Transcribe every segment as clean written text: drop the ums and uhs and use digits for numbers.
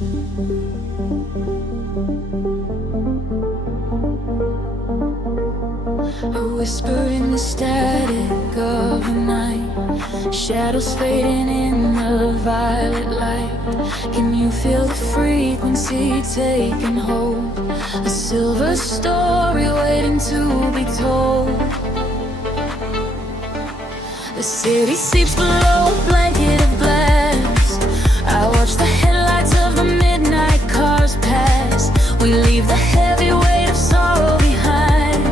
A whisper in the static of the night, shadows fading in the violet light. Can you feel the frequency taking hold? A silver story waiting to be told. The city sleeps below a blanket of glass. I watch the headlights of the midnight cars pass. We leave the heavy weight of sorrow behind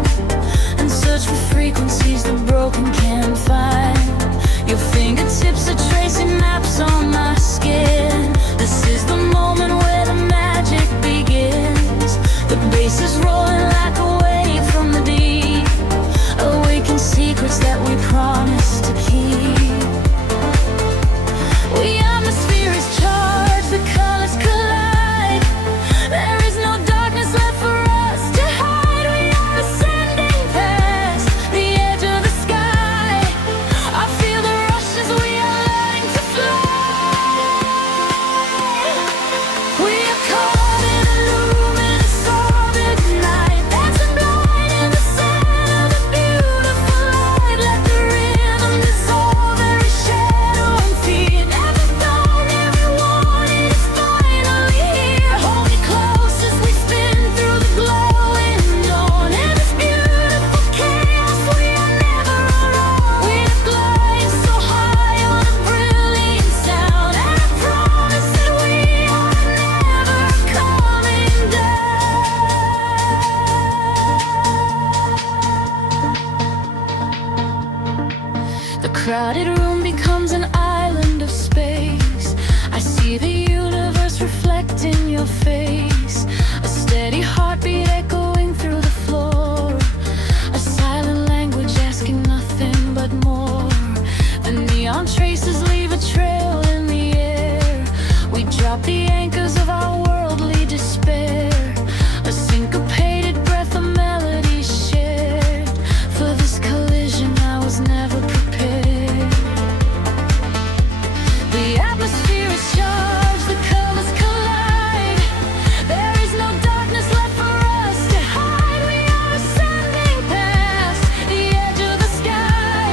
and search for frequencies the broken can't find. Your fingertips are tracing maps on my skin. This is the moment where the magic begins. The bass is rolling like a wave from the deep, awaken secrets that we promised to keep. We atmosphere is charged, the colors collide. There is no darkness left for us to hide. We are ascending past the edge of the sky. I feel the rush as we are learning to fly. We are caught in a luminous orbit night, dancing blind in the center of the beautiful light. Let the rhythm dissolve every shadow and fear. Never known, every warning is finally here. Hold me close as we spin through the glowing dawn. In this beautiful chaos, we are never alone. We are gliding so high on a brilliant sound, and I promise that we are never coming down. The crowded room becomes an island of space. I see the universe reflecting your face. A steady heartbeat echoing through the floor. A silent language asking nothing but more. The neon traces leave a trail in the air. We drop the anchors of our worldly despair. A syncopated breath of melodies shared. For this collision I was never prepared. The atmosphere is charged, the colors collide. There is no darkness left for us to hide. We are ascending past the edge of the sky.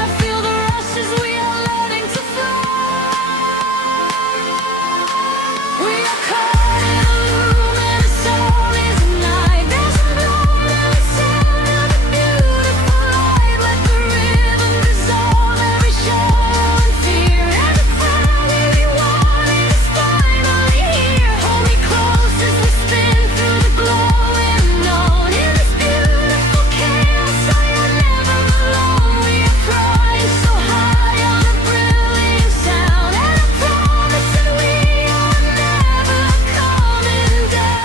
I feel the rush as we are learning to fly. We are caught in a luminous orbit night, dancing blind in the center of the beautiful light. Let the rhythm dissolve every shadow and fear. Every finally we wanted is finally here. Hold me close as we spin through the glowing dawn. In this beautiful chaos, I am never alone. We are flying so high on a brilliant sound, and I promise that we are never coming down.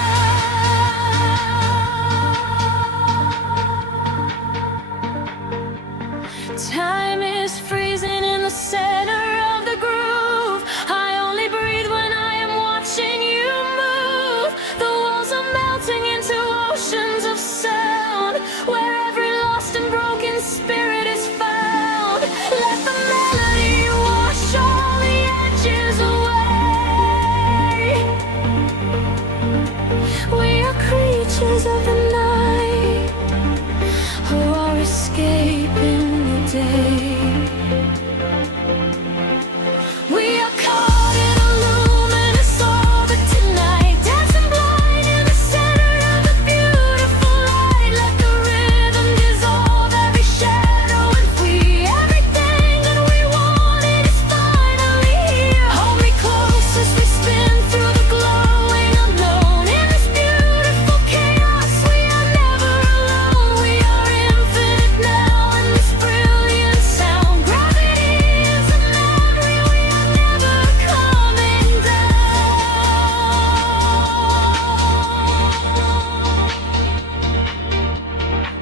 Time is freezing in the center of the groove. I only breathe when I am watching you move. The walls are melting into oceans of sound, where every lost and broken spirit is found. Let the melody wash all the edges away. We are creatures of the night, who are escaping the day. We are caught in a luminous orbit tonight, dancing blind in the center of the beautiful light. Let the rhythm dissolve every shadow and free. Everything that we wanted is finally here. Hold me close as we spin through the glowing unknown. In this beautiful chaos, we are never alone. We are infinite now in this brilliant sound. Gravity is a memory, we are never coming down.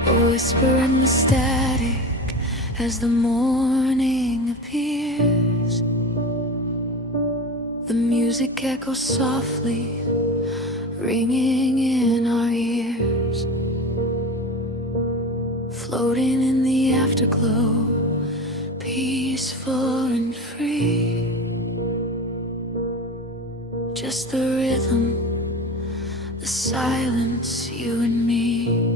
A whisper in the static as the morning appears. The music echoes softly, ringing in our ears. Floating in the afterglow, peaceful and free. just the rhythm, the silence, you and me.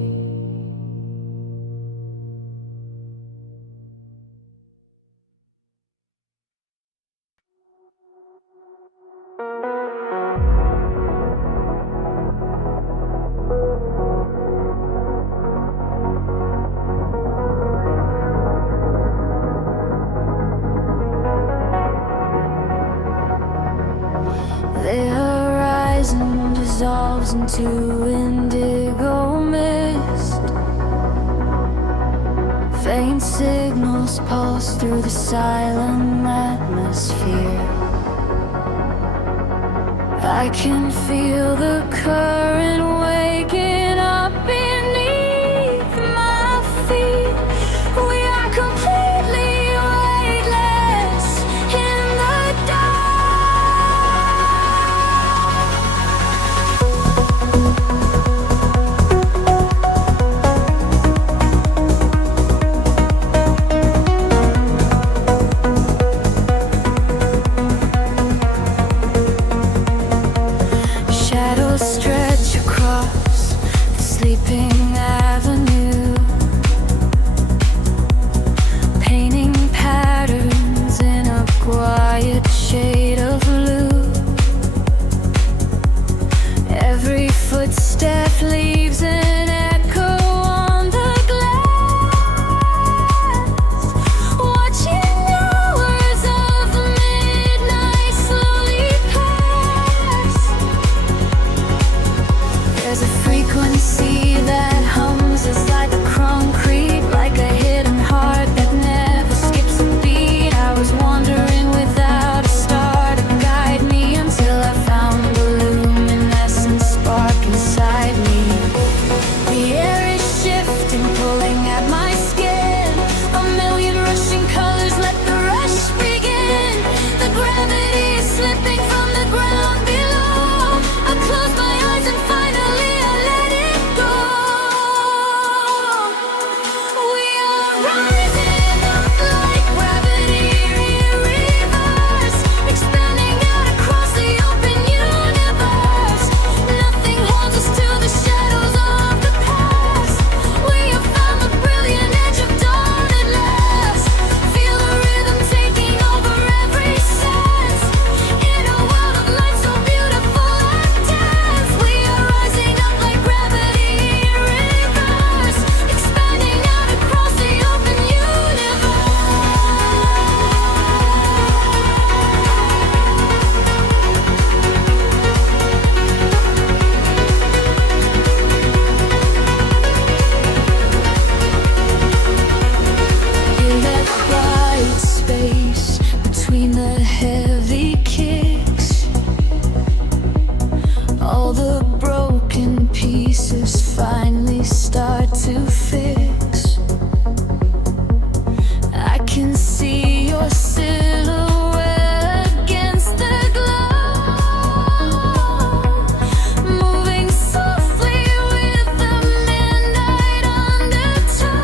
The horizon dissolves into indigo mist. Faint signals pulse through the silent atmosphere. I can feel the current waking up beneath my feet. We are completely weightless in the dark. Shadows stretch across the sleeping avenue, painting patterns in a quiet shade of blue. Every footstep leaves an echo on the glass, watching hours of midnight slowly pass. There's a frequency that hums inside the concrete, like a hidden heart that never skips a beat. I was wandering without a star to guide me until I found the luminescent spark inside me. The air is shifting, pulling at my skin. A million rushing colors, let the rush begin. The gravity is slipping from the ground below. I close my eyes and finally I let it go. We are rising up like gravity in reverse, expanding out across the open universe. Nothing holds us to the shadows of the past. We have found the brilliant edge of dawn at last. Feel the rhythm taking over every sense. In a world of light so beautiful and dense, we are rising up like gravity in reverse, expanding out across the open universe. In that quiet space between the heavy kicks, all the broken pieces finally start to fix. I can see your silhouette against the glow, moving softly with the midnight undertow.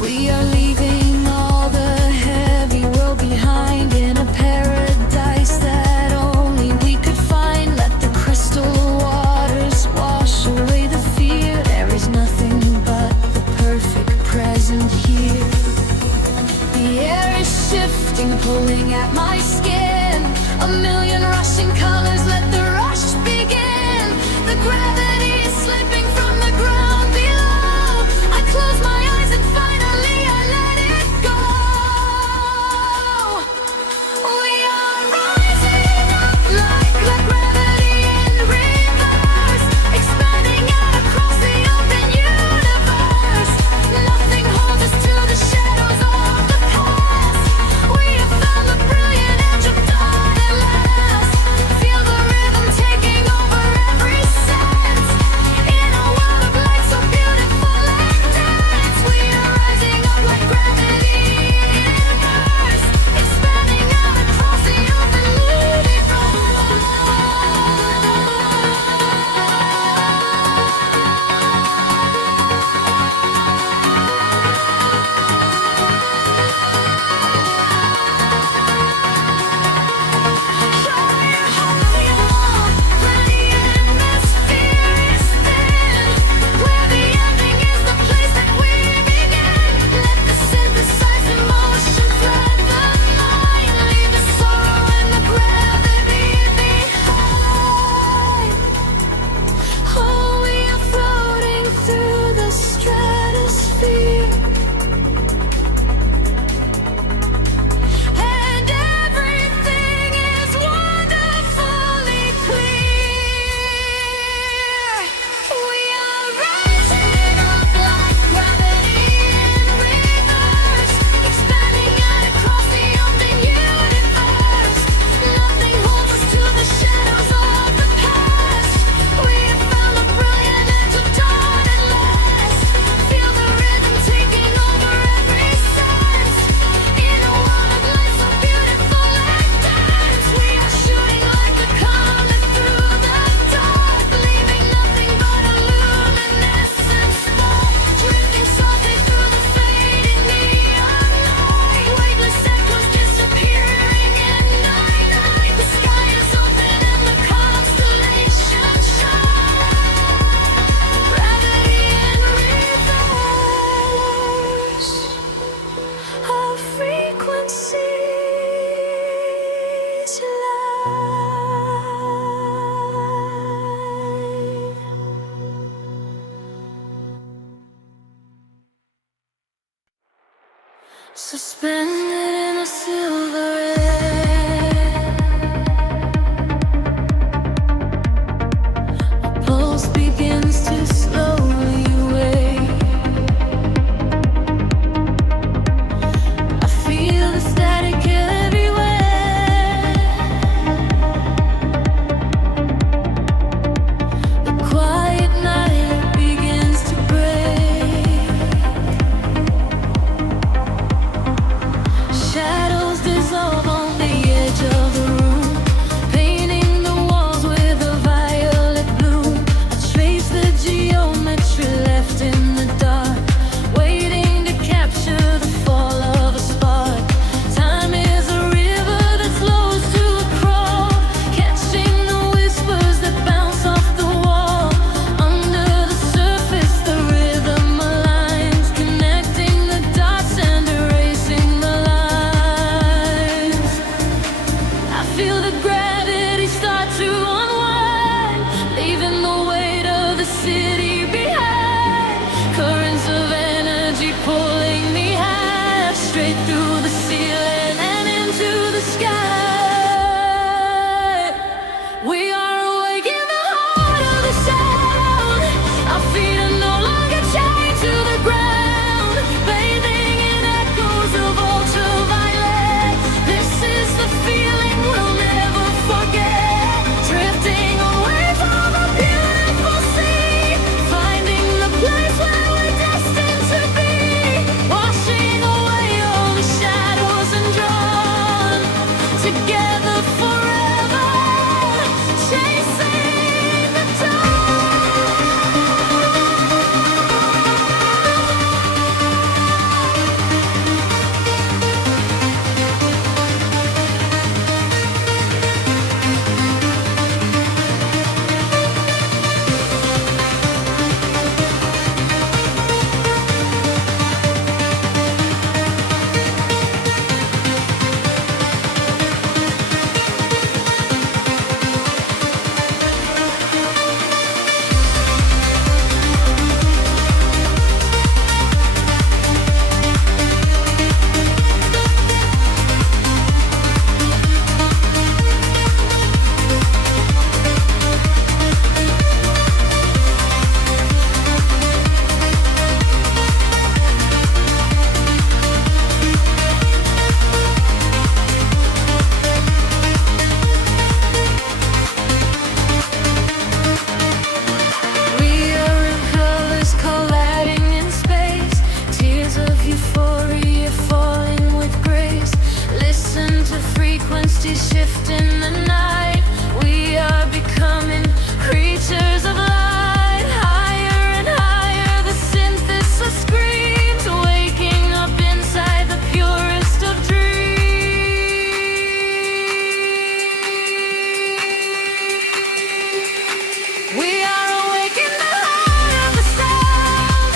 We are leaving all the heavy world behind in a paradise that only we could find. Let the crystal waters wash away the fear. There is nothing but the perfect present here. The air is shifting, pulling at my skin. A million rushing colors, let the rush begin. The gravity is slipping from the ground below. I close my eyes and finally I let it go. We are rising up like gravity in reverse, expanding out across the open universe. Nothing holds us to the shadows of the past. We have found the brilliant edge of dawn at last. Feel the rhythm dissolve on the edge of the room, painting the walls with a violet bloom. I trace the geometry left in the dark, waiting to capture the fall of a spark. Time is a river that flows to a crawl, catching the whispers that bounce off the wall. Under the surface, the rhythm aligns, connecting the dots and erasing the lines. I feel the gravity start to unwind, leaving the weight of the city behind. Currents of energy pulling me high, straight through the ceiling and into the sky. We are awake in the heart of the sound. Our feet are no longer chained to the ground, bathing in echoes of ultraviolet. This is the feeling we'll never forget. Drifting away from a beautiful sea, finding the place where we're destined to be. Washing away all the shadows and drawn together forever, chasing the We are in colors colliding in space, tears of euphoria falling with grace. Listen to frequencies shift in the night. We are becoming creatures of light. Higher and higher, the synthesis screams, waking up inside the purest of dreams. We are awake in the heart of the sound.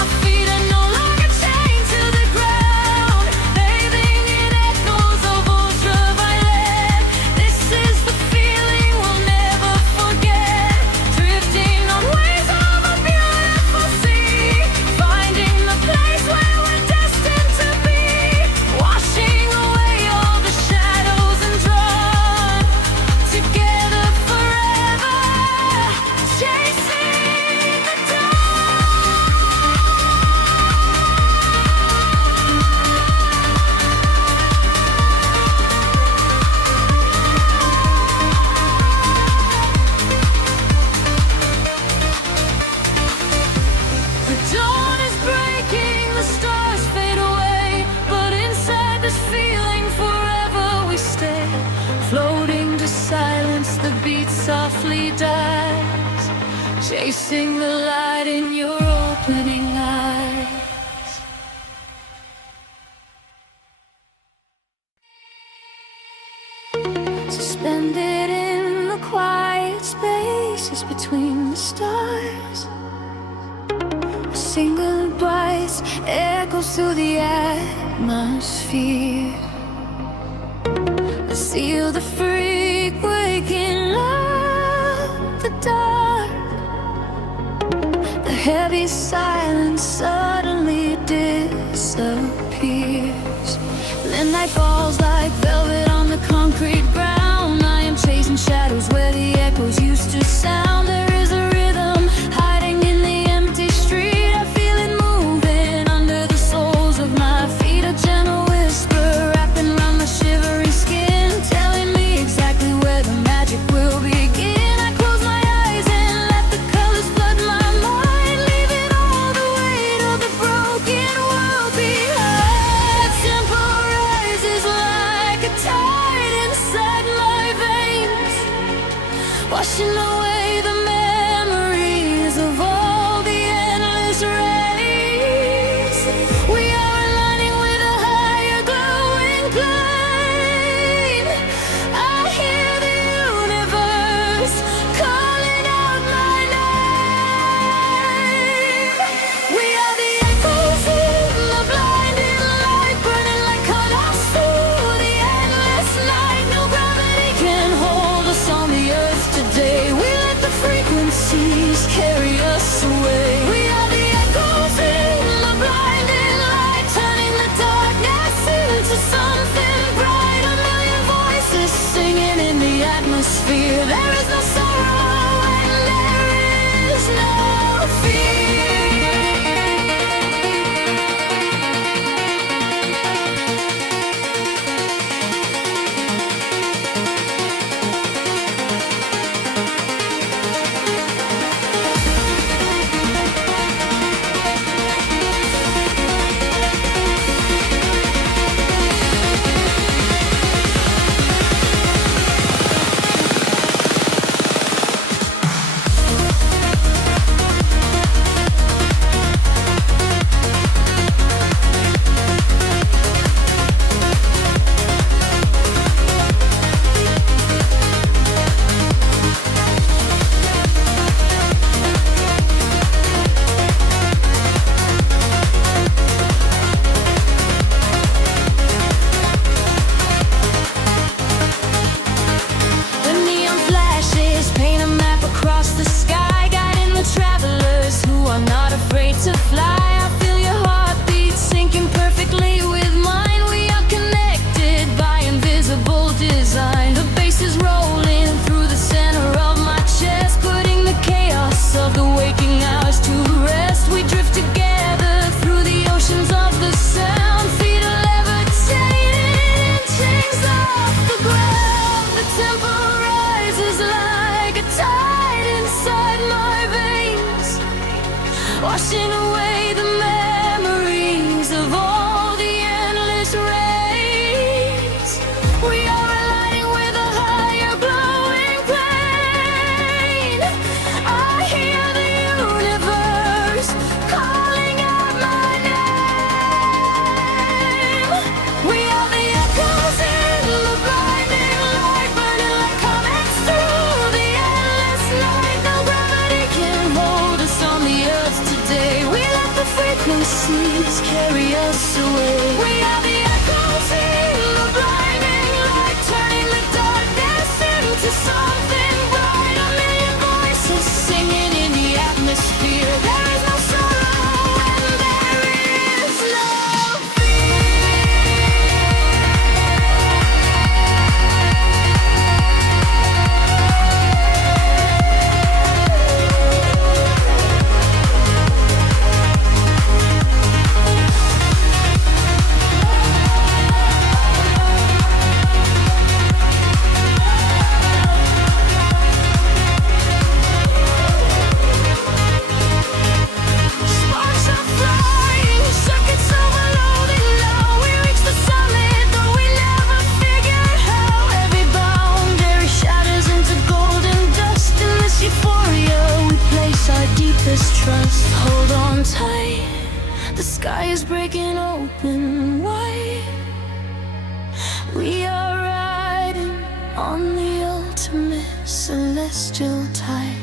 Our feet are no longer chained to the ground, bathing in echoes of ultraviolet. This is the feeling we'll never forget. Drifting on waves of a beautiful sea, finding the place where we're destined to be. Washing away all the shadows and drawn together forever, chasing the dawn is breaking, the stars fade away, but inside this feeling forever we stay. Floating to silence, the beat softly dies, chasing the light in your opening eyes. Suspended in the quiet spaces between the stars, a single voice echoes through the atmosphere. I seal the freak waking up the dark. The heavy silence suddenly disappears. Then night falls like velvet on the concrete ground. I am chasing shadows where the echoes used to sound. There is a rhythm hiding in the empty street. I feel it moving under the soles of my feet. A gentle whisper wrapping around my shivering skin, telling me exactly where the magic will begin. I close my eyes and let the colors flood my mind, leaving all the weight of the broken world behind. The tempo rises like washing away the memories of all the endless rays. We are aligning with a higher glowing plane. I hear the universe calling out my name. We are the echoes in the blinding light, burning like colors through the endless night. No gravity can hold us on the earth today. We let the frequencies carry us away. We are the echoes in the blinding light, turning the darkness into something bright. A million voices singing in the atmosphere. There is no sorrow and there is no fear. The neon flashes paint a map across the sky, guiding the travelers who are not afraid to fly. I feel your heartbeat syncing perfectly with mine. We are connected by invisible design. The bass is rolling through the center of my chest, putting the chaos of the waking hours to rest. We drift together through the oceans of the sound, feet are levitating, chains off the ground. The tempo rises like a tide inside my veins, washing away the memories of all the endless rays. We are aligning with a higher glowing plane. I hear the universe calling out my name. We are the echoes in the blinding light, burning like comets through the endless night. No gravity can hold us on the earth today. We let the frequencies carry us away. We are the echoes in the blinding light, turning the darkness into something bright. A million voices singing in the atmosphere. There is no sorrow and there is no sparks are flying, circuits overloading now. We reach the summit, though we never figured how. Every boundary shatters into golden dust. In this euphoria, we place our deepest trust. Hold on tight, the sky is breaking open wide. We are riding on the ultimate celestial tide.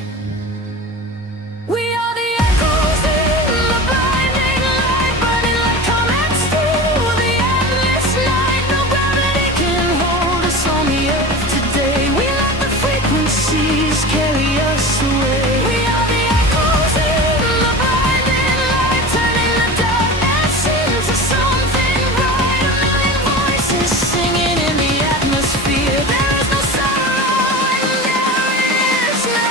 We are the echoes in the blinding light, burning like comets through the endless night. No gravity can hold us on the earth today. We let the frequencies carry us away. We are the echoes in the blinding light, turning the darkness into something bright. A million voices singing in the atmosphere. There is no sorrow and there is no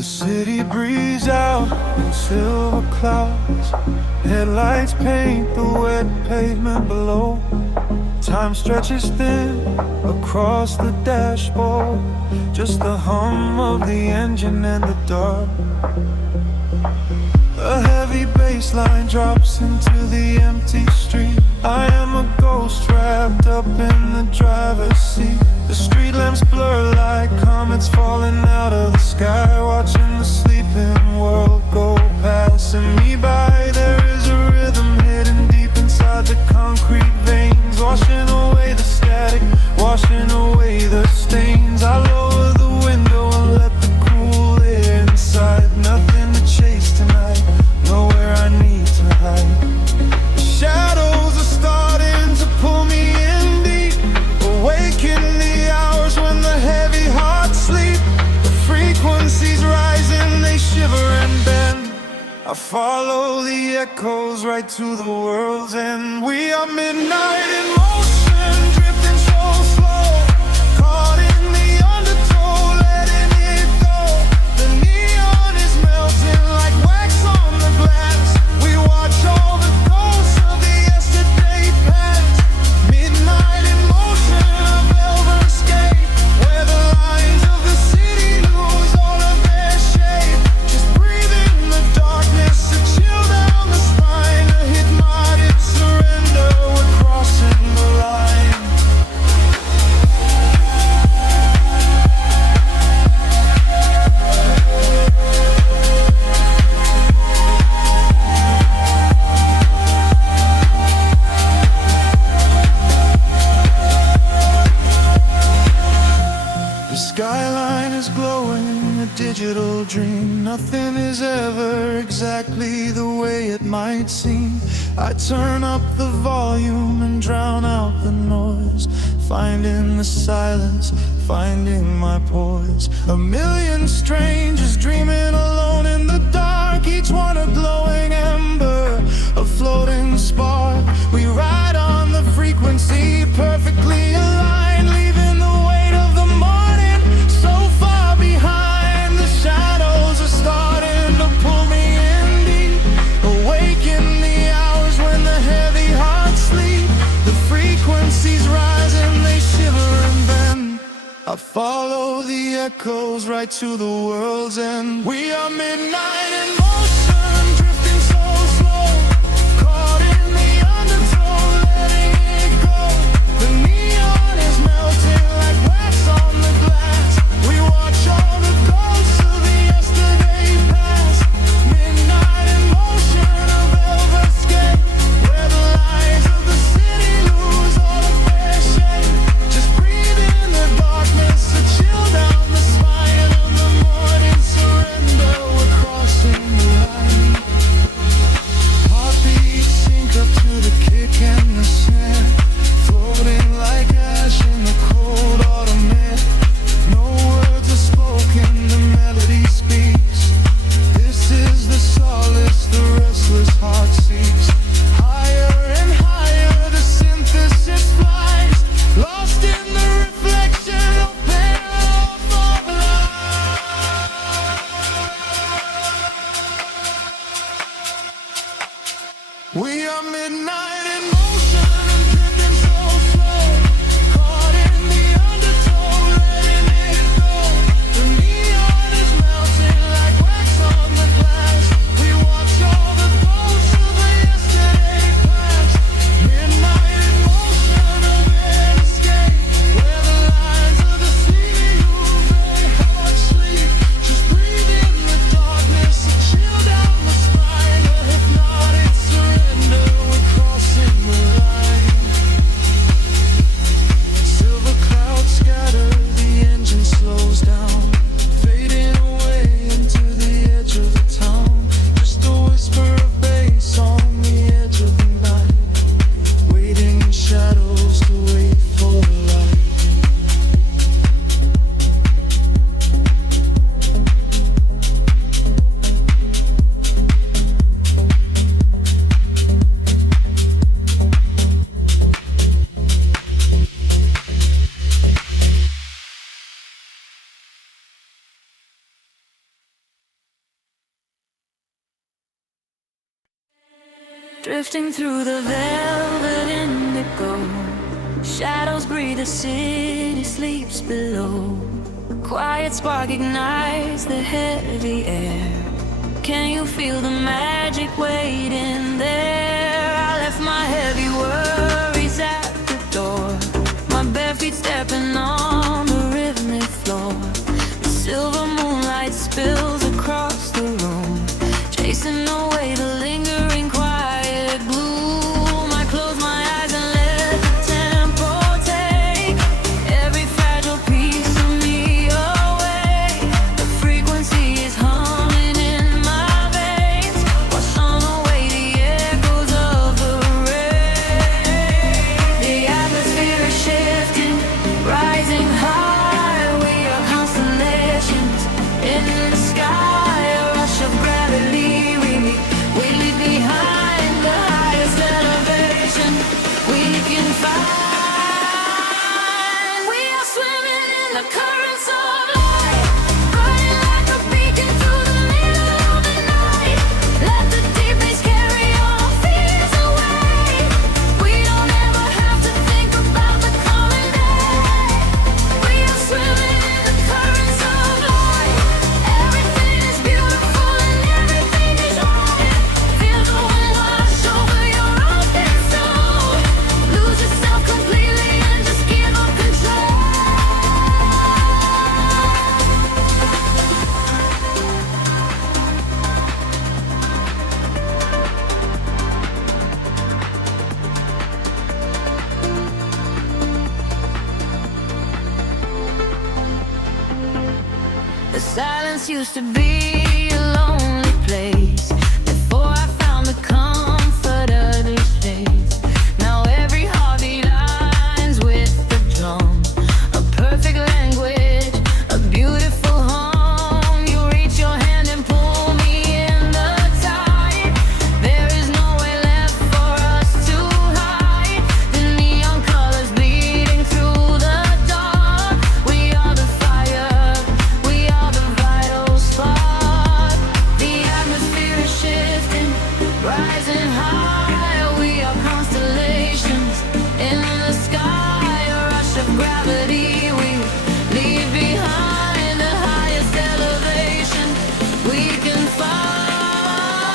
The city breathes out in silver clouds. Headlights paint the wet pavement below. Time stretches thin across the dashboard. Just the hum of the engine and the dark. A heavy bass line drops into the empty street. I am a ghost trapped up in the driver's seat. The street lamps blur like comets falling out of the sky, watching the sleeping world go passing me by. There is a rhythm hidden deep inside the concrete veins, washing away the static, washing away the stains. I lower the window and let the cool air inside. Nothing to chase tonight, nowhere I need to hide. Shadows are starting to pull me in deep, awaken the hours when the heavy hearts sleep. The frequencies rising, they shiver and bend. I follow the echoes right to the world's end. We are midnight in motion, drifting so slow, caught in the undertow, letting it go. The neon is melting like wax on the glass. We watch all the ghosts of the yesterday past. Midnight in motion, a velvet escape, where the lines of the city lose all of their shape. Just breathe in the darkness, a chill down the spine, a hypnotic surrender. We're crossing the line. The skyline is glowing, a digital dream. Nothing is ever exactly the way it might seem. I turn up the volume and drown out the noise, finding the silence, finding my poise. A million strangers dreaming alone in the dark, each one a glowing ember, a floating spark. We ride on the frequency, perfectly aligned, leaving the weight of the morning so far behind. The shadows are starting to pull me in deep, awaken the hours when the heavy hearts sleep. The frequencies rise and they shiver and bend. I follow the echoes right to the world's end. We are midnight in motion, drifting so slow, caught in the undertow, letting it go. The neon is melting like wax on the glass. We watch all the ghosts of the yesterday past. Midnight in motion, a velvet escape, where the lights of the city lose all of their shape. Just breathe in the darkness, a chill down the spine of the morning surrender. We're crossing drifting through the velvet indigo. Shadows breathe, the city sleeps below. Quiet spark ignites the heavy air. Can you feel the magic waiting there? I left my heavy worries at the door, my bare feet stepping on the rhythmic floor. The silver moonlight spills across the room, chasing away the lingering quiet gloom. I close my eyes and let the tempo take every fragile piece of me away. The frequency is humming in my veins, washing away the echoes of the rain. The atmosphere is shifting, rising high. We are constellations in the sky, a rush of gravity. We leave behind the highest elevation we can find. We are swimming in the currents of light, burning like a beacon through the middle of the night. Let the deep bass carry our fears away. We don't ever have to think about the coming day. We are swimming in the currents of light. Everything is beautiful and everything is right. Feel the wind wash over your open soul. Lose yourself completely and just give up control. The silence used to be a lonely place before I found the comfort of this space. Now every heartbeat aligns with the drum, a perfect language, a beautiful home. You reach your hand and pull me in the tide. There is nowhere left for us to hide. The neon colors bleeding through the dark. We are the fire, we are the vital spark. The atmosphere is shifting, rising high. We are constellations in the sky, a rush of gravity. We leave behind the highest elevation we can find.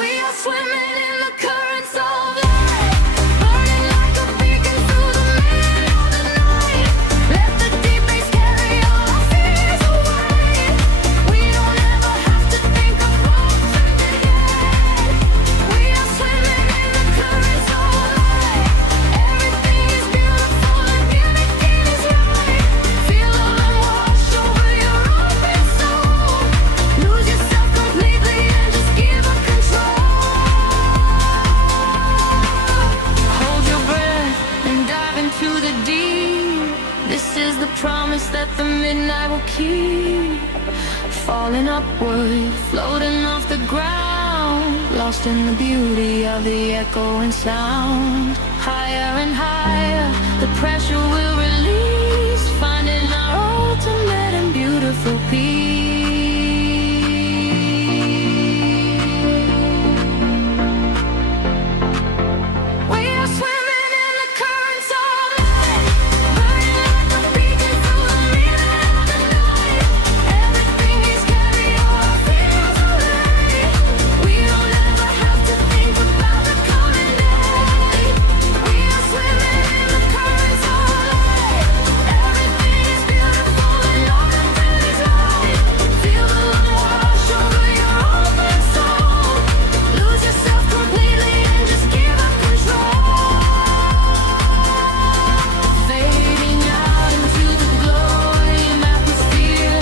We are swimming in the currents of light, burning like a beacon through the middle of the night. Let the deep bass carry all our fears away. We don't ever have to think about something yet. We are swimming in the currents of light. Everything is beautiful and everything is right. Feel the wind wash over your open soul. Lose yourself completely and just give up control. Hold your breath and dive into the deep. This is the promise that the midnight will keep. Falling upward, floating off the ground, lost in the beauty of the echoing sound. Higher and higher, the pressure will release, finding our ultimate and beautiful peace. We are swimming in the currents of light, burning like a beacon through the middle of the night. Everything is carry all our fears away. We don't ever have to think about the coming day. We are swimming in the currents of light. Everything is beautiful and nothing is right. Feel the wind wash over your open soul. Lose yourself completely and just give up control. Fading out into the glowing atmosphere.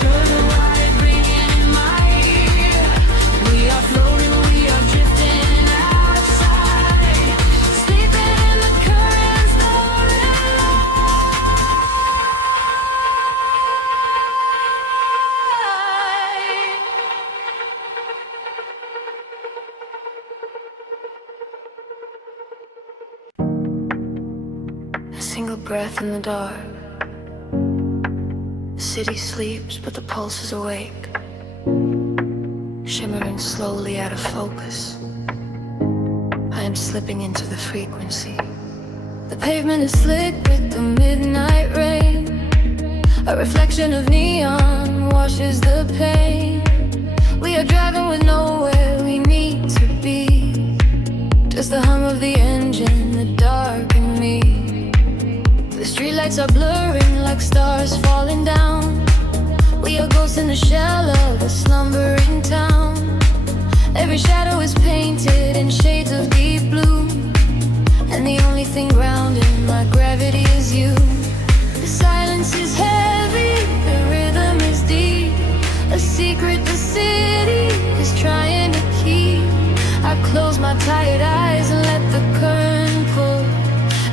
Turn the light, ringing in my ear. We are floating, we are drifting out of sight, sleeping in the currents of light. A single breath in the dark. The city sleeps, but the pulse is awake, shimmering slowly out of focus. I'm slipping into the frequency. The pavement is slick with the midnight rain. A reflection of neon washes the pain. We are driving with nowhere we need to be. Just the hum of the engine, the dark and me. The streetlights are blurring like stars falling down. We are ghosts in the shell of a slumbering town. Every shadow is painted in shades of deep blue, and the only thing grounding my gravity is you. The silence is heavy, the rhythm is deep. A secret the city is trying to keep. I close my tired eyes and let the current pull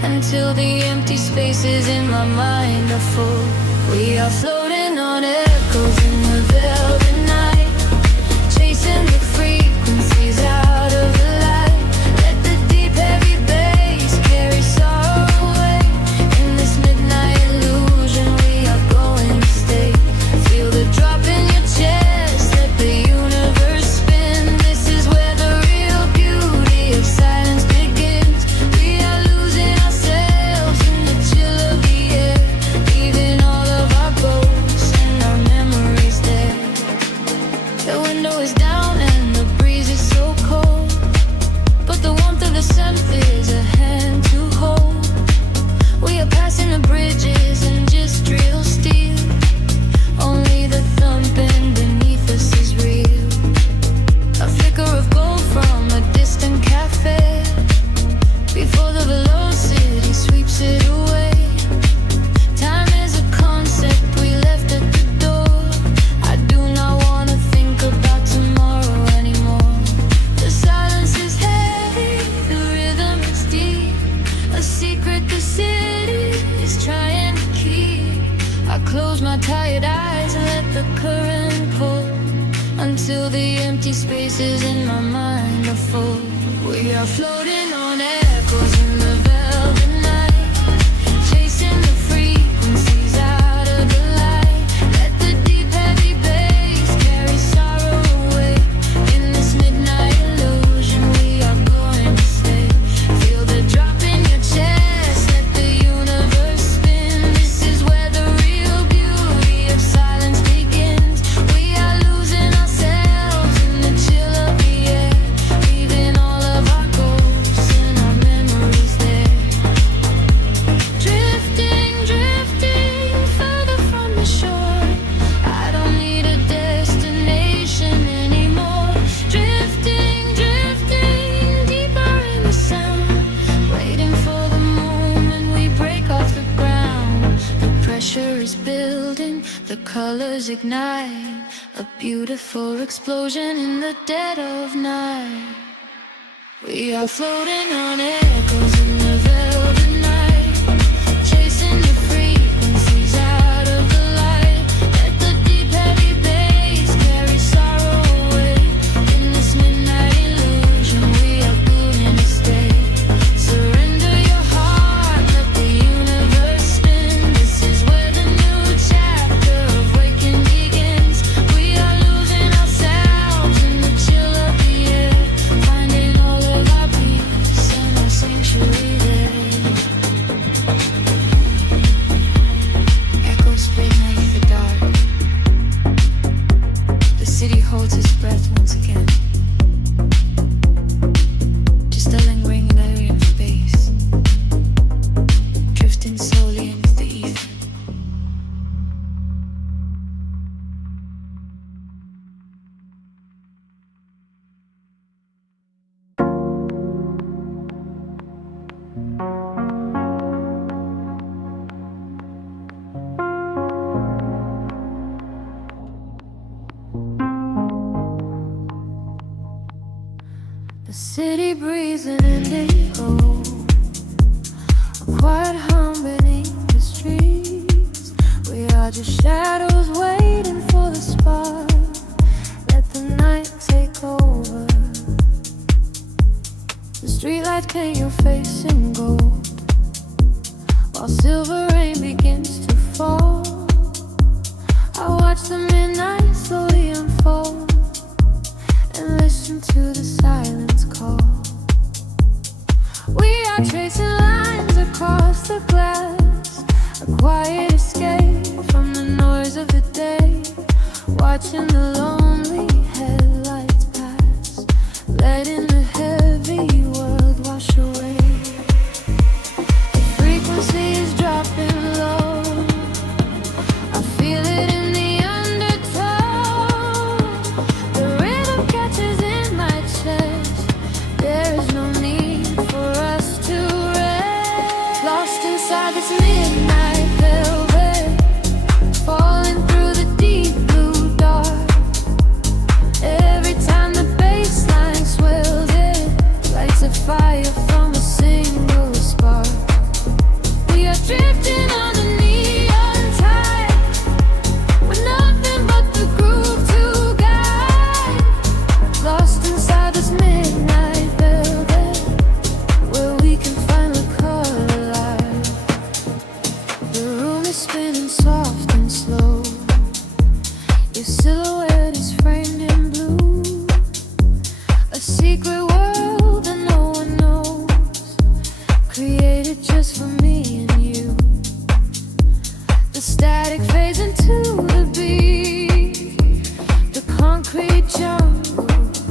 until the empty spaces in my mind are full. We are floating on echoes in the velvet night, chasing the frequencies out of the light. Let the deep heavy bass carry sorrow away. In this midnight illusion we are going to stay. Feel the drop in your chest, let the universe spin. This is where the real beauty of silence begins. We are losing ourselves in the chill of the air, leaving all of our ghosts and our memories there. The window is down and the breeze is so cold, but the warmth of the scent is a hand to hold. We are passing the bridges and just real steel. Only the thumping beneath us is real. A flicker of gold from a distant cafe before the velocity sweeps it away. Time is a concept we left at the door. I do not want to think about tomorrow anymore. The silence is heavy, the rhythm is deep. A secret the city is trying to keep. I close my tired eyes and let the current pull until the empty spaces in my mind are full. We are floating on echoes in the velvet night, chasing the frequencies out of the light. Let the deep heavy bass carry sorrow away. In this midnight illusion we are going to stay. Feel the drop in your chest, let the universe spin. This is where the real beauty of silence begins. We are losing ourselves in the chill of the air, leaving all of our ghosts and our memories there. Drifting, drifting further from the shore. I don't need a destination anymore. Drifting, drifting deeper in the sound, waiting for the moment we break off the ground. The pressure is building, the colors ignite, a beautiful explosion in the dead of night. We are floating on echoes in the velvet night, chasing the frequencies out of the light. Let the deep heavy bass carry sorrow away. In this midnight illusion we are going to stay. Surrender your heart, let the universe spin. This is where the new chapter of waking begins. We are losing ourselves in the chill of the air, finding all of our peace and our sanctuary there. Echoes fade beneath the dark. The city holds its breath once again. Just a lingering layer of space, drifting slowly into the ether. The city breathes in an echo, a quiet hum beneath the streets. We are just shadows waiting for the spark. Let the night take over. The streetlights paint your face in gold, while silver rain begins to fall. I watch the midnight slowly unfold and listen to the silence call. tracing lines across the glass, a quiet escape from the noise of the day, watching the lonely headlights pass, letting the heavy world wash away. The frequency is dropping low, I feel it in the undertow. The rhythm catches in my chest, there is no need for us to rest. Lost inside this midnight velvet, falling through the deep blue dark. Every time the bass line swells, it lights a fire from a single spark. We are drifting on the neon tide, with nothing but the groove to guide. Lost inside this midnight velvet, where we can finally come alive. The room is spinning soft and slow, your silhouette is framed in blue, a secret world that no one knows, created just for me and you. The static fades into the beat, the concrete jungle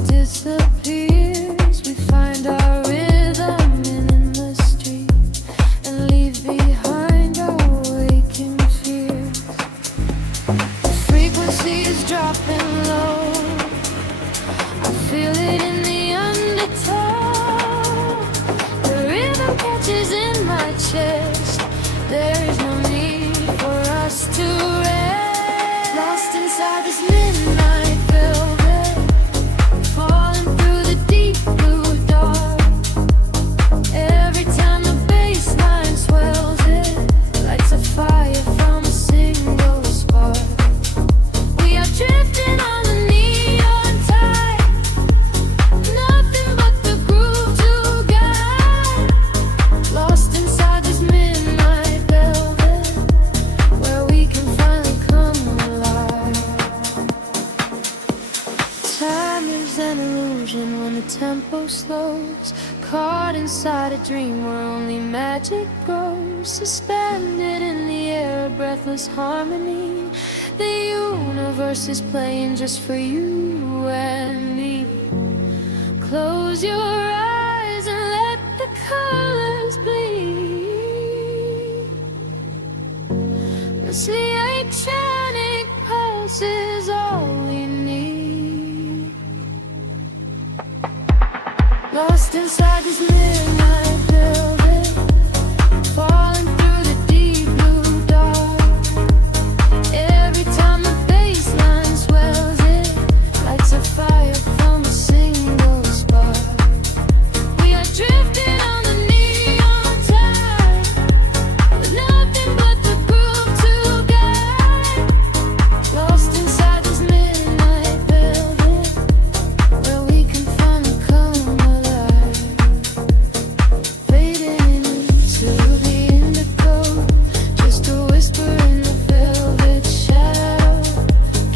disappears. We find our rhythm in the street and leave behind our waking fears. The frequency is dropping low, I feel it in the undertow. The rhythm catches in my chest, there is no need for us to rest. Lost inside this midnight velvet, falling through the deep blue dark. Every time the bass line swells, it lights a fire from a single spark. We are drifting on the neon tide, nothing but the groove to guide. Lost inside this midnight velvet, where we can finally come alive. Time is an illusion when the tempo slows, caught inside a dream where only magic grows. Suspended in the air, a breathless harmony. The universe is playing just for you and me. Close your eyes and let the colors bleed. This electronic pulse is all we need. Lost inside this midnight velvet, falling through the deep blue dark. Every time the bass line swells, it lights a fire from a single spark. We are drifting on the neon tide, with nothing but the groove to guide. Lost inside this midnight velvet, where we can finally come alive. Fading into the indigo, just a whisper in the velvet shadow.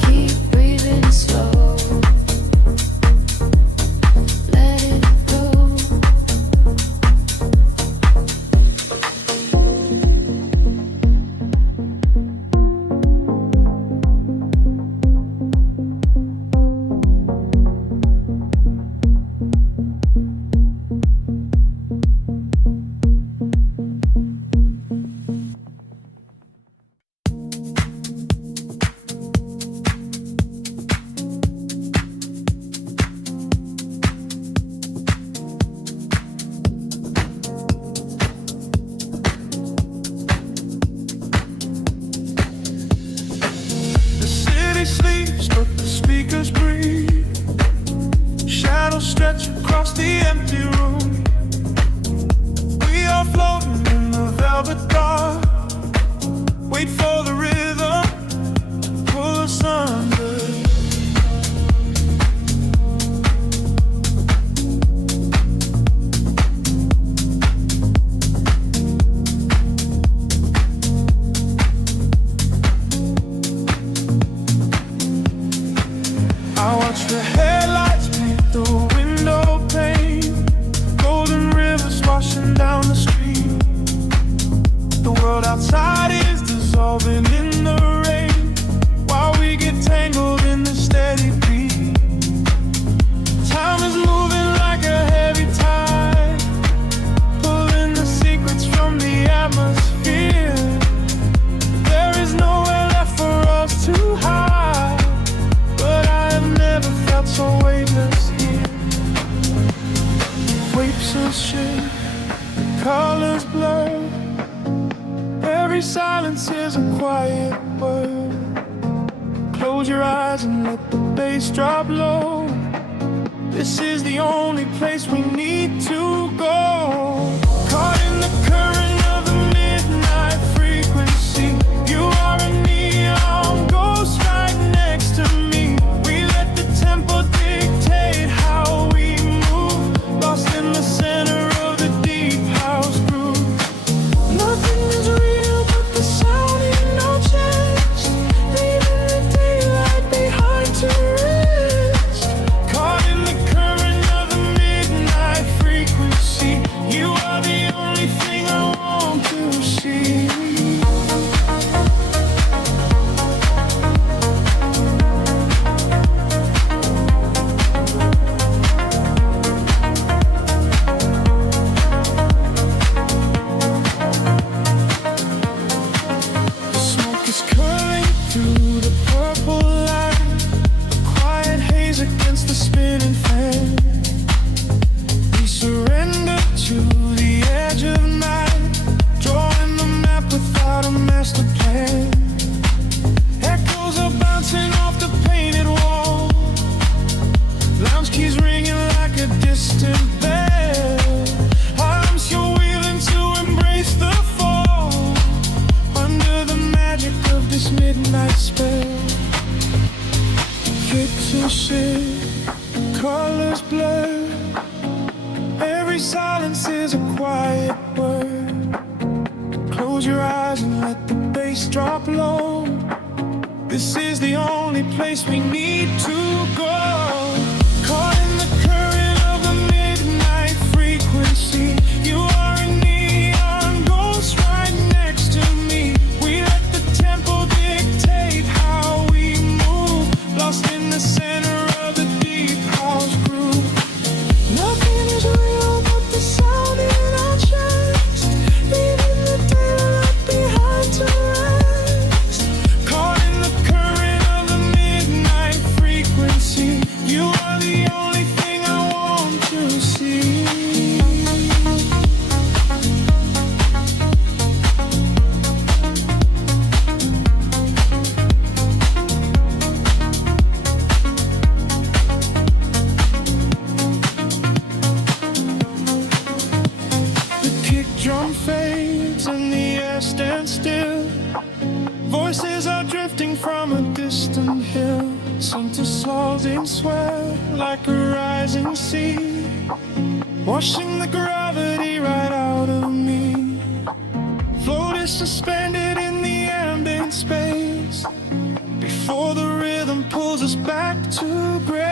Keep breathing slow, let it go. The city sleeps, but the speakers breathe. Shadows stretch across the empty room. We are floating in the velvet dark. Wait for the rhythm to pull us under. I watch the headlights paint the window pane, golden rivers washing down the Close your eyes and let the bass drop low. This is the only place we need to go. Caught in the current of a midnight frequency. You are a neon ghost right next to me. We let the tempo dictate how we move. Lost in the center of the deep house groove. Nothing is real but the sound in our chest. Leaving the daylight behind to rest. Caught in the current of a midnight frequency. You are the only thing I want to see. The smoke is curling through the purple light. A quiet haze against the spinning fan. We surrender to the edge of night, drawing the map without a master plan. Echoes are bouncing off the painted wall. Lounge keys ringing like a distant bell. Arms you're wheeling to embrace the fall. Under the magic of this midnight spell. Pictures shift, colors blur. Every silence is a quiet word. Close your eyes and let the bass drop low. This is the only place we need to go. Caught in the current of a midnight frequency. You are a neon ghost right next to me. We let the tempo dictate how we move. Lost in the center of the deep house groove. Nothing is real but the sound in our chest. Leaving the daylight behind to rest. Caught in the current of the midnight frequency. You are the only thing I want to see. The kick drum fades and the air stands still. Voices are drifting from a distant hill. Some to dissolving sweat like a rising sea, washing the gravity right out of me. Float is suspended in the ambient space before the rhythm pulls us back to grace.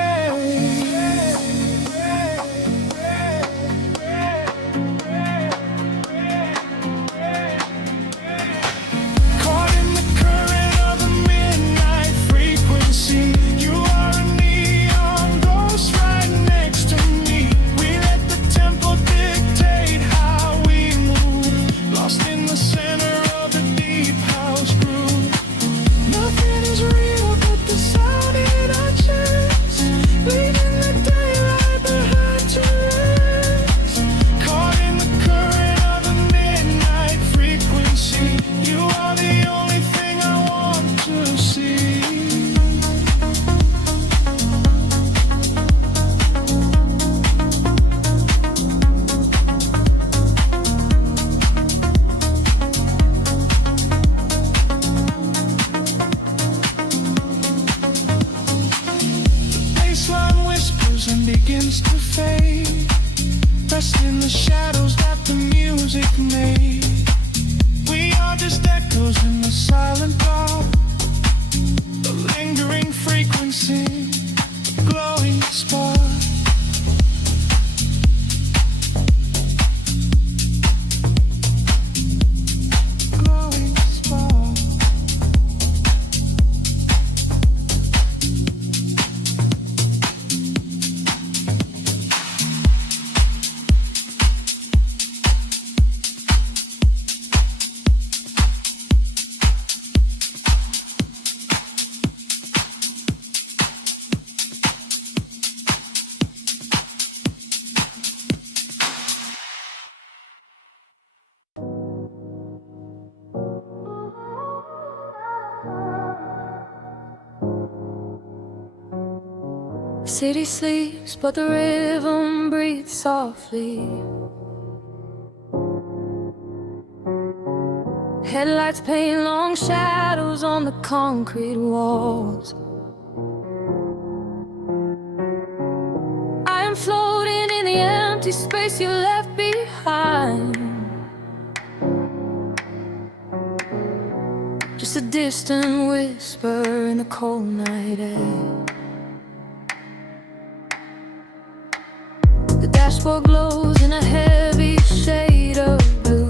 Caught in the current of a midnight frequency. You are a neon ghost right next to me. We let the tempo dictate how we move. Lost in the center of the deep house groove. Nothing is real but the sound in our chest. Leaving the daylight behind to rest. Caught in the current of a midnight frequency. You are the only thing I want to see. Baseline whispers and begins to fade. Rest in the shadows that the music made. We are just echoes in the silent dark. The lingering frequency, glowing spark. Glowing spark. City sleeps, but the rhythm breathes softly. Headlights paint long shadows on the concrete walls. I am floating in the empty space you left behind. Just a distant whisper in the cold night air. The dashboard glows in a heavy shade of blue,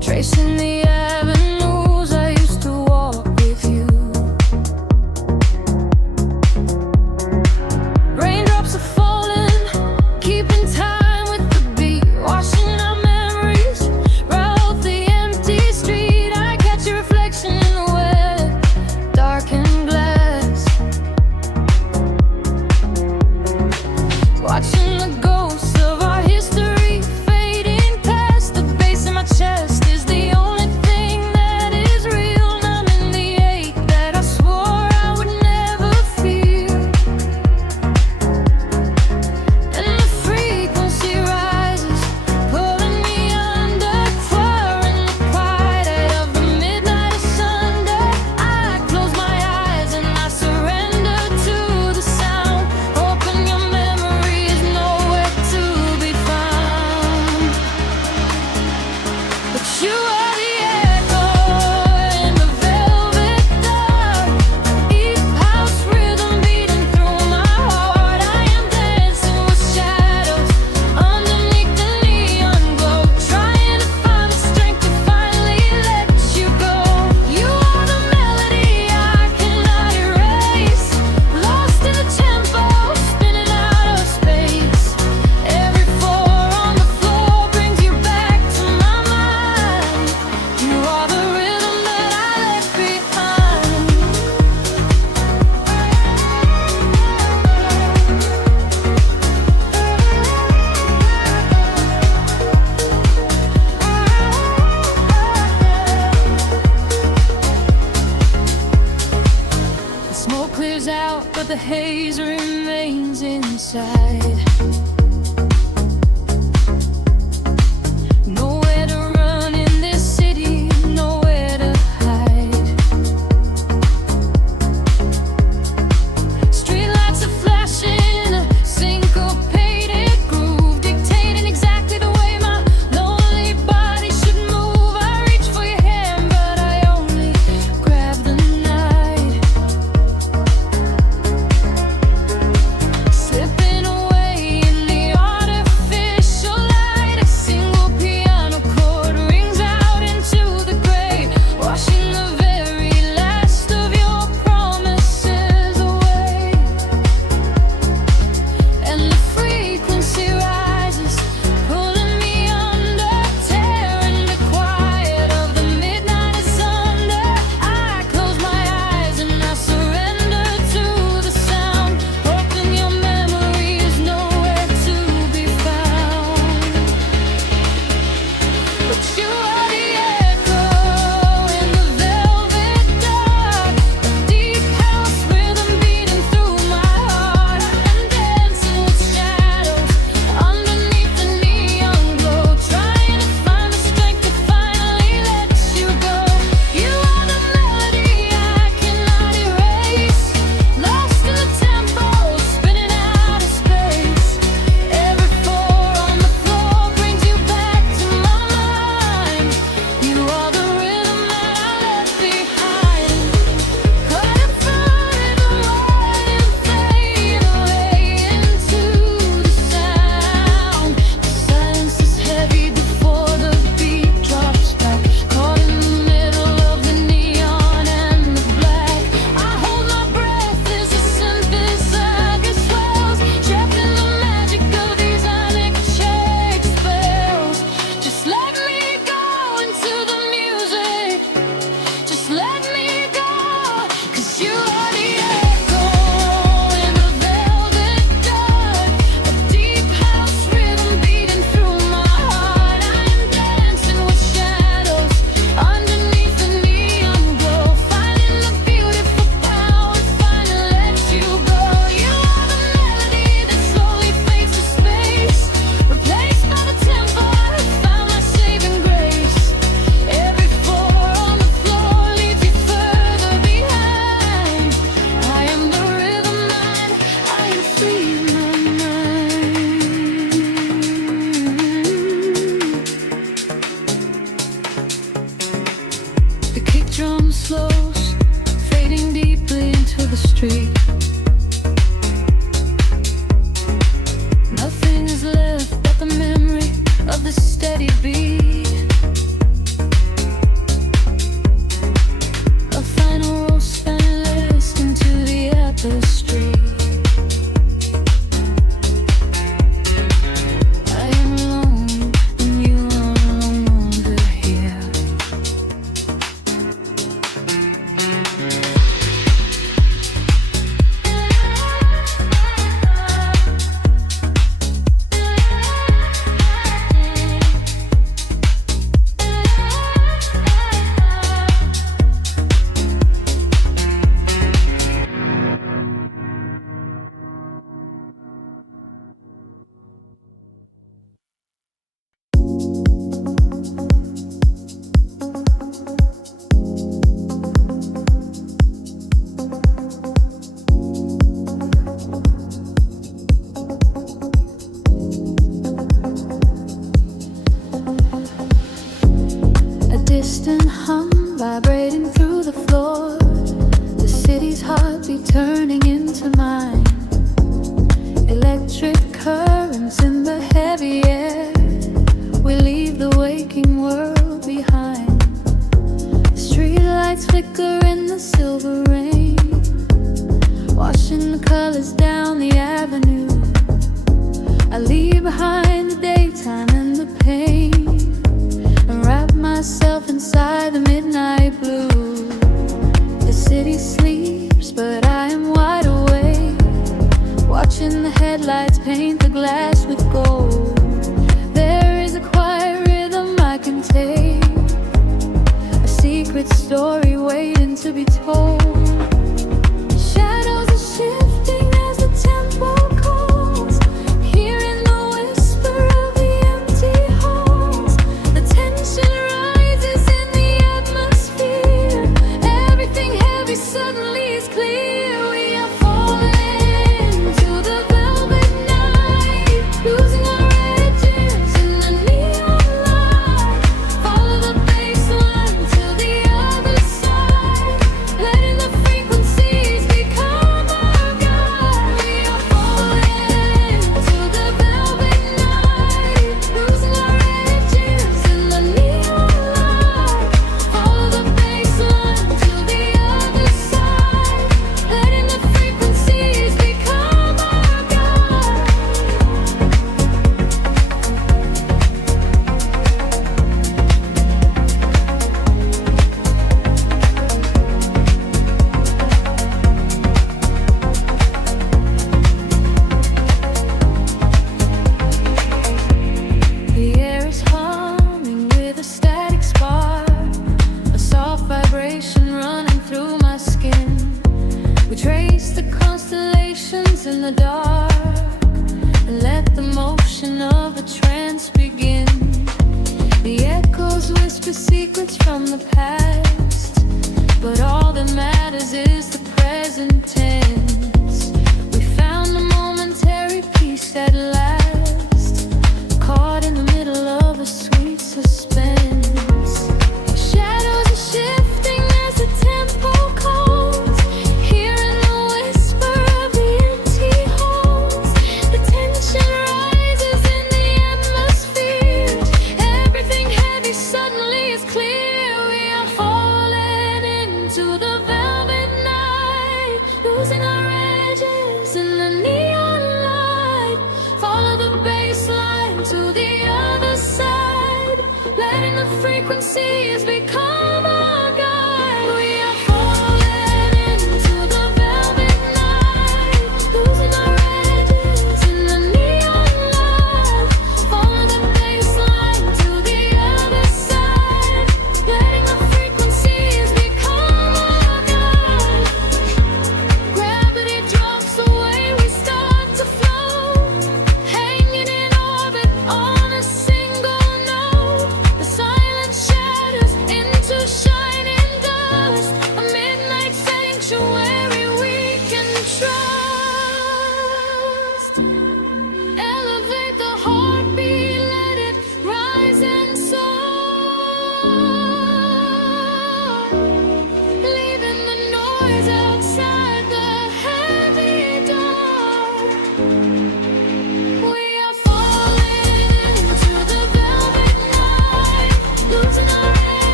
tracing the avenues I used to walk with you. Raindrops are falling, keeping time with the beat, washing our memories right off the empty street. I catch your reflection in the wet, darkened glass, watching the ghosts of our history fading past. The bass in my chest is the only thing that is real, numbing the ache that I swore I would never feel. And the frequency rises, pulling me under, pouring the quiet of the midnight asunder. I close my eyes and I surrender to the sound, hoping your memory is nowhere to be found. But you are the echo in the velvet dark, each house rhythm beating through my heart. I am dancing with shadows underneath the neon glow, trying to find the strength to finally let you go. You are the melody I cannot erase, lost in the tempo, spinning out of space. Every four on the floor brings you back to my mind. You are the rhythm that I left behind. The smoke clears out, but the haze remains inside. Nowhere to run in this city, nowhere to hide. Streetlights are flashing, a syncopated groove, dictating exactly the way my lonely body should move. I reach for your hand, but I only grab the night, slipping away The kick drum slows, fading deeply into the street. Nothing is left but the memory of the steady beat. A final roast finalist into the tapestry. I am alone and you are no longer here. A distant hum vibrating through the floor. The city's heartbeat turning into mine. Electric currents in the heavy air. We leave the waking world behind. The streetlights flicker in the silver rain, washing the colors down the avenue. I leave behind the daytime and the pain, and wrap myself inside the midnight blue. The city sleeps, but I am wide awake, watching the headlights paint the glass with gold. There is a quiet rhythm I can take, a secret story waiting to be told. Shadows are shifting as the tempo calls, hearing the whisper of the empty halls. The tension rises in the atmosphere. Everything heavy suddenly is clear. We are falling to the velvet night, losing our edges in the neon light. Follow the bass line to the other side, letting the frequencies become our guide. We are falling to the velvet night, losing our edges in the neon light. Follow the bass line to the other side, letting the frequencies become our guide. The air is humming with a static spark, a soft vibration running through my skin. We trace the constellations in the dark and let the motion of a trance begin. The echoes whisper secrets from the past, but all that matters is the present tense. We found a momentary peace at last, caught in the middle of a sweet suspense. Shadows are shifting as the tempo calls, hearing the whisper of the empty halls. The tension rises in the atmosphere. Everything heavy suddenly is clear. We are falling into the velvet night, losing our edges in the neon light. Follow the bass line to the other side, letting the frequencies become our guide. We are falling into the velvet night, losing our edges in the neon light. Follow the bass line to the other side, letting the frequencies become our guide. Gravity drops away, we start to float, hanging in orbit on a single note. The silence shatters into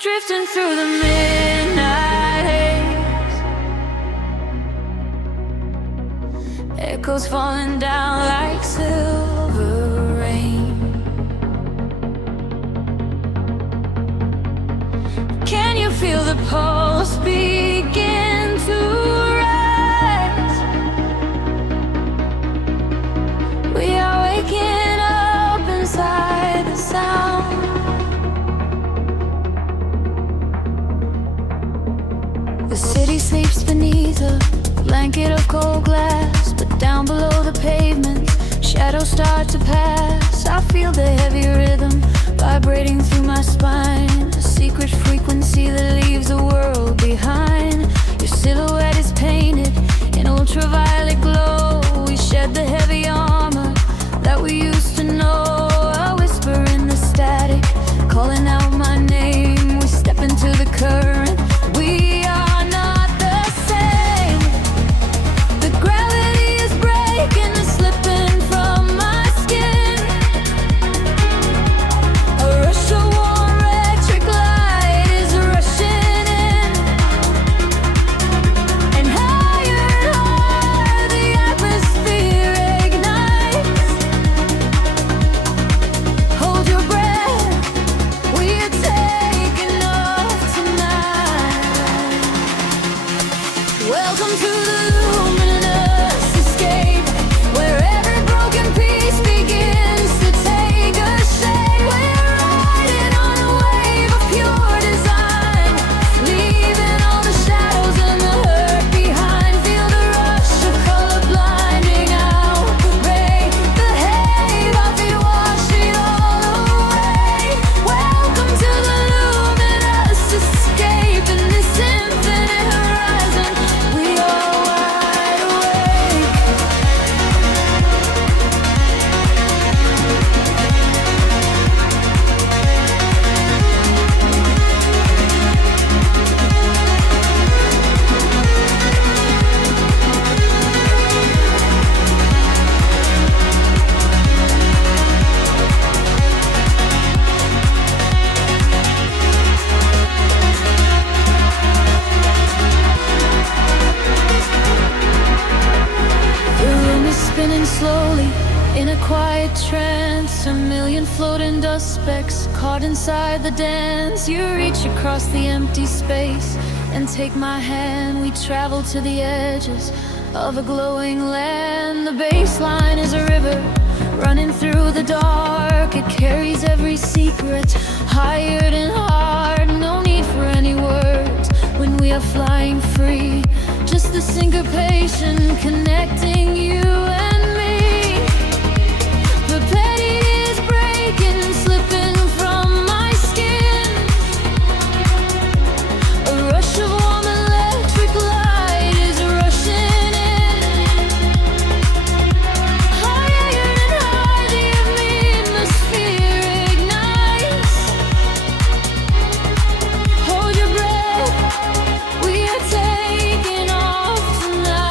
drifting through the midnight haze. Echoes falling down like silver rain. Can you feel the pulse begin to rise? We are waking up inside the sound. The city sleeps beneath a blanket of cold glass, but down below the pavement, shadows start to pass. I feel the heavy rhythm vibrating through my spine, a secret frequency that leaves the world behind. Your silhouette is painted in ultraviolet glow. We shed the heavy armor that we used to know. A whisper in the static, calling out my name. We step into the current. We are not the same. The gravity is breaking and slipping from my skin. A rush of warm electric light is rushing in, and higher the atmosphere ignites. Hold your breath, we are taking off tonight. Welcome to the luminous escape, where every broken piece begins to take a shape. We're riding on a wave of pure design, leaving all the shadows and the hurt behind. Feel the rush of color blinding out the rain. The haze, our feet wash it all away. Welcome to the luminous escape, in this infinite horizon we are wide awake. The room is spinning slowly in a quiet trance. A million floating dust specks caught inside the dance. You reach across the empty space and take my hand. We travel to the edges of a glowing land. The baseline is a river running through the dark. It carries every secret, hired and hard. No need for any words when we are flying free. Just the syncopation connecting you and me. The petty is breaking, slipping from my skin. A rush of warm electric light is rushing in. Higher and higher the atmosphere ignites. Hold your breath, we are taking off tonight.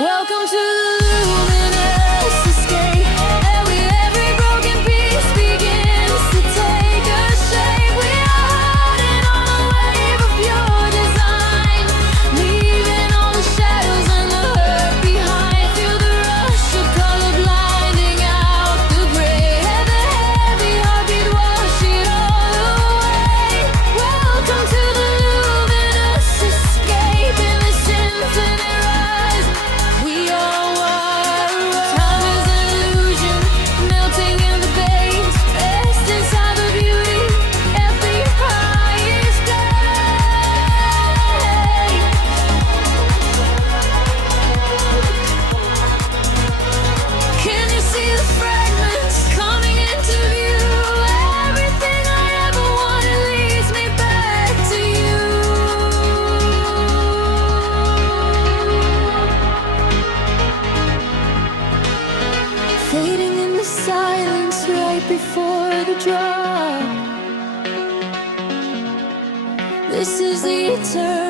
Welcome to the luminous escape, and every broken piece begins to take a shape. We are riding on a wave of pure design, leaving all the shadows and the hurt behind. Feel the rush of color blinding out the gray, and the heavy heartbeat wash it all away. Welcome to the luminous escape, in this infinite rise we are wide awake. Time is an illusion, melting in the veins, rest inside the beauty at the highest grade. Can you see the fragments coming into view? Everything I ever wanted leads me back to you. Fading in the silence right before the drop. This is the eternal